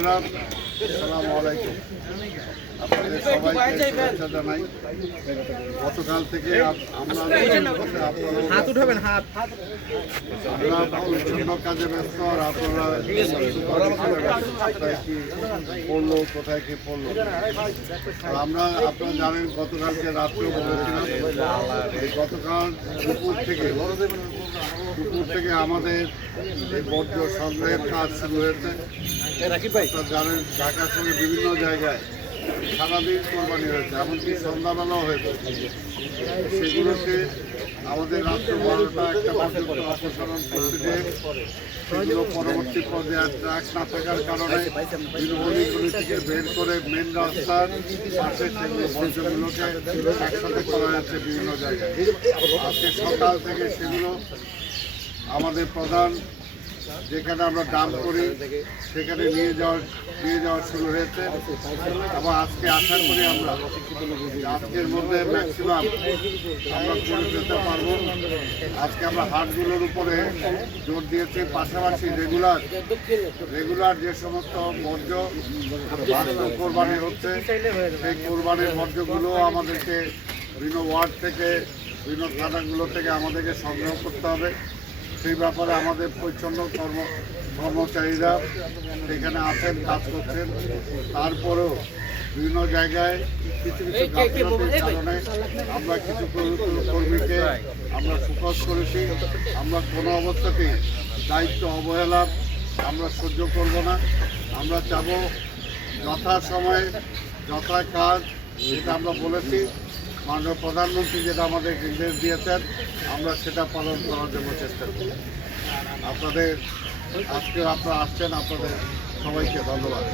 বোনেরা, আসসালামু আলাইকুম। আপনাদের সবাইকে শুভেচ্ছা জানাই। গতকাল থেকে আমরা পরিচ্ছন্ন কাজে ব্যস্ত, আর আপনারা কোথায় কি পড়লো, কোথায় কি পড়লো। আমরা আপনারা জানেন গতকালকে রাত্রেও বলেছিলাম, গতকাল দুপুর থেকে আমাদের এই বর্জ্য সংগ্রহের কাজ শুরু হয়েছে। আপনারা জানেন ঢাকার সঙ্গে বিভিন্ন জায়গায় সারাদিন কোরবানি হয়েছে, এমনকি সন্ধ্যাবেলাও হয়েছে। সেগুলোকে আমাদের রাত্র 12টা একটা পর্যন্ত অপসারণ করতে যে সেগুলো পরবর্তী পর্যায়ে ট্রাক না থাকার কারণে গলিগুলি থেকে বের করে মেন রাস্তার পাশে সেগুলো বর্জ্যগুলোকে একসাথে করা হয়েছে বিভিন্ন জায়গায়। আজকে সকাল থেকে সেগুলো আমাদের প্রধান যেখানে আমরা ডাম্প করি সেখানে নিয়ে যাওয়া শুরু হয়েছে, এবং আজকে আশা করি আমরা আজকের মধ্যে ম্যাক্সিমাম আমরা করে যেতে পারবো। আজকে আমরা হাটগুলোর উপরে জোর দিয়েছি, পাশাপাশি রেগুলার যে সমস্ত বর্জ্য কোরবানি হচ্ছে সেই কোরবানির বর্জ্যগুলো আমাদেরকে বিভিন্ন ওয়ার্ড থেকে বিভিন্ন থানাগুলো থেকে আমাদেরকে সংগ্রহ করতে হবে। সেই ব্যাপারে আমাদের পরিচ্ছন্ন কর্মচারীরা সেখানে আছেন, কাজ করছেন। তারপরেও বিভিন্ন জায়গায় কিছু গাফিলতির কারণে আমরা কিছু কর্মীকে আমরা ফোকাস করেছি। আমরা কোনো অবস্থাতেই দায়িত্ব অবহেলা আমরা সহ্য করব না। আমরা চাব যথাসময়ে যথা কাজ, যেটা আমরা বলেছি, মাননীয় প্রধানমন্ত্রী যেটা আমাদের নির্দেশ দিয়েছেন, আমরা সেটা পালন করার জন্য চেষ্টা করি। আপনাদের আজকে আপনারা আসছেন, আপনাদের সবাইকে ধন্যবাদ।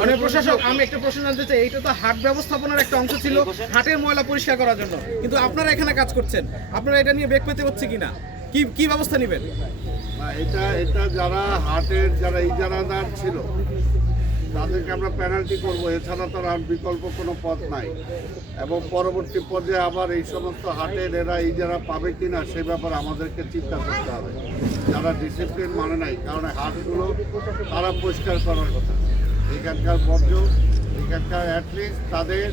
মানে প্রশাসক, আমি একটা প্রশ্ন জানতে চাই, এইটা তো হাট ব্যবস্থাপনার একটা অংশ ছিল, হাটের ময়লা পরিষ্কার করার জন্য, কিন্তু আপনারা এখানে কাজ করছেন, আপনারা এটা নিয়ে বেগ পেতে হচ্ছে কিনা, কি ব্যবস্থা নেবেন? এটা যারা হাটের যারা ইজারাদার ছিল তাদেরকে আমরা পেনাল্টি করব, এছাড়া তো আর বিকল্প কোনো পথ নাই। এবং পরবর্তী পর্যায়ে আবার এই সমস্ত হাটের এরা ইজারা পাবে কিনা সে ব্যাপারে আমাদেরকে চিন্তা করতে হবে। যারা ডিসিপ্লিন মানে নাই, কারণ হাটগুলো তারা পরিষ্কার করার কথা। এখানকার বর্জ্য, এখানকার অ্যাটলিস্ট তাদের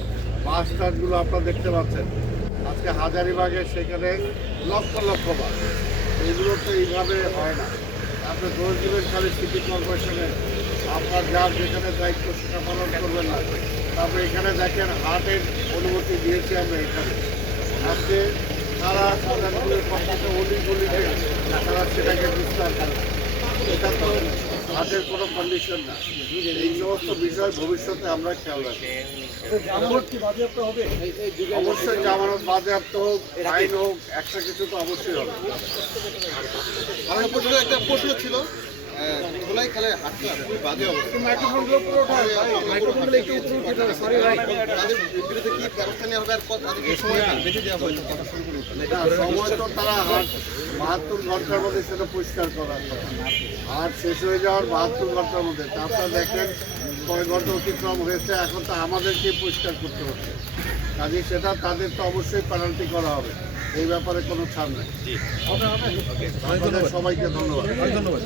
বাস টাসগুলো আপনারা দেখতে পাচ্ছেন আজকে হাজারিবাগে, সেখানে লক্ষ বাস। এগুলো তো এইভাবে হয় না। আপনি দোষ দিবেন খালি সিটি কর্পোরেশনের, আপনার যার যেখানে দায়িত্ব সেটা পালন করবেন না। তারপরে এখানে দেখেন হাটের অনুমতি দিয়েছি আমরা এখানে, আজকে তারা সরকারের পক্ষে অলিগলিতে তারা সেটাকে বিস্তার করে। এটা তো হাটের কোনো কন্ডিশন না। এই সমস্ত বিষয় ভবিষ্যতে আমরা খেয়াল রাখি। অবশ্যই জামানত বাজেয়াপ্ত হোক, আইন হোক, একটা কিছু তো অবশ্যই হবে। আমার একটা প্রশ্ন ছিল, ধোলাই খেলে হাঁটতে খুবই বাজে অবস্থা, তাদের বিরুদ্ধে কি ব্যবস্থা নেওয়া হবে, আর তাদেরকে সময় বেঁধে দেওয়া হয়েছে? সময় তো তারা হাট 72 ঘন্টার মধ্যে সেটা পরিষ্কার করার কথা। হাট শেষ হয়ে যাওয়ার 72 ঘন্টার মধ্যে। তারপর দেখেন কয় ঘন্টা অতিক্রম হয়েছে, এখন তো আমাদেরকে পরিষ্কার করতে হচ্ছে। কাজে সেটা তাদের তো অবশ্যই পেনাল্টি করা হবে, এই ব্যাপারে কোনো ছাড় নেই। সবাইকে ধন্যবাদ।